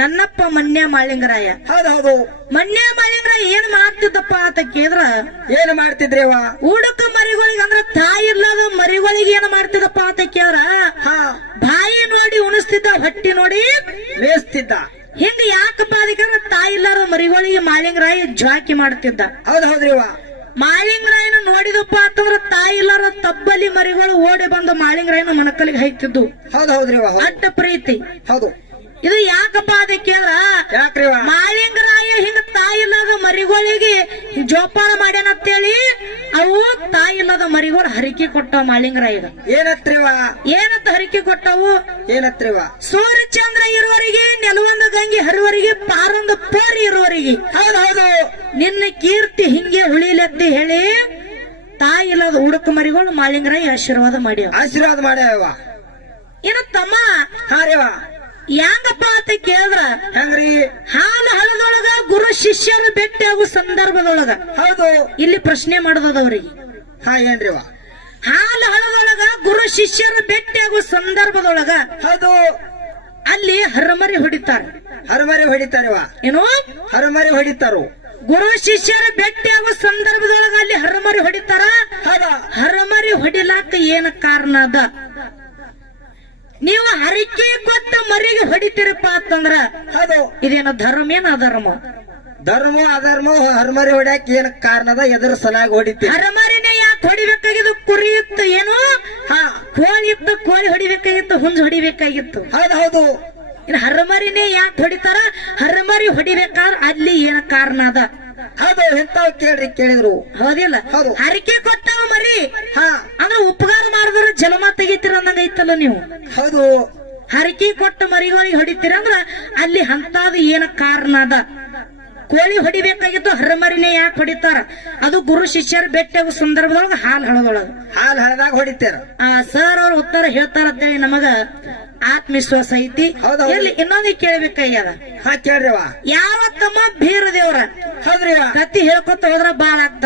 ನನ್ನಪ್ಪ ಮನ್ಯ ಮಾಳಿಂಗರಾಯ. ಹೌದೌದು. ಮನ್ಯ ಮಾಳಿಂಗರಾಯ ಏನ್ ಮಾಡ್ತಿದ್ದಪ್ಪ ಅಂತ ಕೇಳಿದ್ರ ಏನ್ ಮಾಡ್ತಿದ್ರೇವ? ಉಡುಕ ಮರಿಗಳಿಗೆ ಅಂದ್ರ ತಾಯಿ ಇಲ್ಲದ ಮರಿಗಳಿಗೆ ಏನ್ ಮಾಡ್ತಿದ್ದಪ್ಪ ಅಂತ ಕೇಳಿದ್ರ ಬಾಯಿ ನೋಡಿ ಉಣಿಸ್ತಿದ್ದ, ಹೊಟ್ಟಿ ನೋಡಿ ಮೇಯಿಸ್ತಿದ್ದ. ಹಿಂಗ ಯಾಕಪ್ಪ ಅದಕ್ಕೆ ತಾಯಿ ಇಲ್ಲಾರ ಮರಿಗಳಿಗೆ ಮಾಳಿಂಗರಾಯ ಜ್ವಾಕಿ ಮಾಡ್ತಿದ್ದ. ಹೌದೌದ್ರಿವ. ಮಾಳಿಂಗರಾಯನ ನೋಡಿದಪ್ಪ ಅಂತಂದ್ರ ತಾಯಿ ಇಲ್ಲಾರ ತಬ್ಬಲಿ ಮರಿಗಳು ಓಡಿ ಬಂದು ಮಾಳಿಂಗರಾಯನ ಮನಕಲಿಗೆ ಹೈತಿದ್ದು. ಹೌದೌದ್ರಿವ. ಅಡ್ಡ ಪ್ರೀತಿ. ಹೌದು. ಇದು ಯಾಕಪ್ಪ ಅದಕ್ಕೆ ಯಾಕ್ರಿವ? ಮಾಳಿಂಗರಾಯ ಹಿಂಗ ತಾಯಿ ಇಲ್ಲದ ಮರಿಗಳಿಗೆ ಜೋಪಾನ ಮಾಡ್ಯಾನಂತೇಳಿ ಅವು ತಾಯಿ ಇಲ್ಲದ ಮರಿಗಳು ಹರಿಕೆ ಕೊಟ್ಟವ ಮಾಳಿಂಗರಾಯಗ. ಏನತ್ರಿವ? ಏನಂತ ಹರಿಕೆ ಕೊಟ್ಟವು? ಏನತ್ರಿವ? ಸೂರ್ಯಚಂದ್ರ ಇರುವವರಿಗೆ, ನೆಲವೊಂದು ಗಂಗೆ ಹರಿವರಿಗೆ, ಪಾರೊಂದು ಪೋರಿ ಇರುವವರಿಗೆ ಹೌದೌದು ನಿನ್ನ ಕೀರ್ತಿ ಹಿಂಗೆ ಉಳಿಲೆತ್ತಿ ಹೇಳಿ ತಾಯಿ ಇಲ್ಲದ ಹುಡುಕ ಮರಿಗಳು ಮಾಳಿಂಗರಾಯ ಆಶೀರ್ವಾದ ಮಾಡ್ಯಾವ. ಆಶೀರ್ವಾದ ಮಾಡ್ಯಾವ. ಇನ್ನು ತಮ್ಮ ಹಾರೇವ ಯಾಂಗಪ್ಪ ಅಂತ ಕೇಳಿದ್ರ ಹೆಂಗ್ರಿ? ಹಾಲು ಹಳದೊಳಗ ಗುರು ಶಿಷ್ಯರು ಭೇಟಿ ಆಗೋ ಸಂದರ್ಭದೊಳಗ ಹೌದು. ಇಲ್ಲಿ ಪ್ರಶ್ನೆ ಮಾಡೋದವ್ರಿಗೆ. ಏನ್ರಿವ? ಹಾಲು ಹಳದೊಳಗ ಗುರು ಶಿಷ್ಯರು ಭೇಟಿ ಆಗೋ ಸಂದರ್ಭದೊಳಗ ಹೌದು. ಅಲ್ಲಿ ಹರಮರಿ ಹೊಡಿತಾರ. ಹರಮರಿ ಹೊಡಿತಾರವ. ಏನು? ಹರಮರಿ ಹೊಡಿತಾರು. ಗುರು ಶಿಷ್ಯರು ಭೇಟಿ ಆಗೋ ಸಂದರ್ಭದೊಳಗ ಅಲ್ಲಿ ಹರಮರಿ ಹೊಡಿತಾರ. ಹರಮರಿ ಹೊಡಿಲಾಕ ಏನ್ ಕಾರಣ ಅದ? ನೀವು ಹರಿಕೆ ಕೊಟ್ಟ ಮರಿಗೆ ಹೊಡಿತೀರಪ್ಪ ಅಂತಂದ್ರ ಹೌದು. ಇದೇನ ಧರ್ಮ ಏನ ಅಧರ್ಮ? ಧರ್ಮ ಅಧರ್ಮ. ಹರಮರಿ ಹೊಡ್ಯಾಕ ಏನ್ ಕಾರಣದ? ಎದುರು ಸಲಾಗಿ ಹೊಡಿತೀವಿ. ಹರಮರಿನೇ ಯಾಕೆ ಹೊಡಿಬೇಕಾಗಿದ್ದು? ಕುರಿ ಇತ್ತು, ಏನು ಕೋಳಿ ಇತ್ತು, ಕೋಳಿ ಹೊಡಿಬೇಕಾಗಿತ್ತು, ಹುಂಜ್ ಹೊಡಿಬೇಕಾಗಿತ್ತು. ಹೌದು. ಇನ್ನು ಹರಮರಿನೇ ಯಾಕೆ ಹೊಡಿತಾರ? ಹರಮರಿ ಹೊಡಿಬೇಕಾದ್ರ ಅಲ್ಲಿ ಏನ ಕಾರಣ ಅದ? ಹೌದು. ಎಂತಾವ್ ಕೇಳ್ರಿ ಕೇಳಿದ್ರು. ಹೌದಿಲ್ಲ? ಹೌದು. ಹರಿಕೆ ಕೊಟ್ಟವ ಮರಿ ಅಂದ್ರೆ ಉಪಕಾರ ಮಾಡಿದ್ರು ಜಲಮ ತೆಗಿತೀರ ಅನ್ನಂಗ ಐತಲ್ಲ ನೀವು. ಹೌದು. ಹರಿಕೆ ಕೊಟ್ಟ ಮರಿಗಳಿಗೆ ಹೊಡಿತೀರ ಅಂದ್ರ ಅಲ್ಲಿ ಅಂತಾದ ಏನ ಕಾರಣ ಅದ? ಕೋಳಿ ಹೊಡಿಬೇಕಾಗಿತ್ತು, ಹರಮರಿನೇ ಯಾಕೆ ಹೊಡಿತಾರ? ಅದು ಗುರು ಶಿಷ್ಯರು ಭೇಟಿ ಆಗೋ ಸಂದರ್ಭದೊಳಗ ಹಾಲು ಹಳದೊಳಗ. ಹಾಲು ಹಳದಾಗ ಹೊಡಿತಾರ. ಸರ್ ಅವ್ರ ಉತ್ತರ ಹೇಳ್ತಾರ ಅಂತೇಳಿ ನಮಗ ಆತ್ಮವಿಶ್ವಾಸ ಐತಿ. ಎಲ್ಲಿ ಇನ್ನೊಂದು ಕೇಳಬೇಕಾಗ್ಯದ. ಕೇಳ್ರಿವ. ಯಾವ ತಮ್ಮ ಬೀರ ದೇವ್ರ ಹೌದ್ರಿವ. ಕತ್ತಿ ಹೇಳ್ಕೊತ ಹೋದ್ರ ಬಾಳ ಆಗ್ತದ.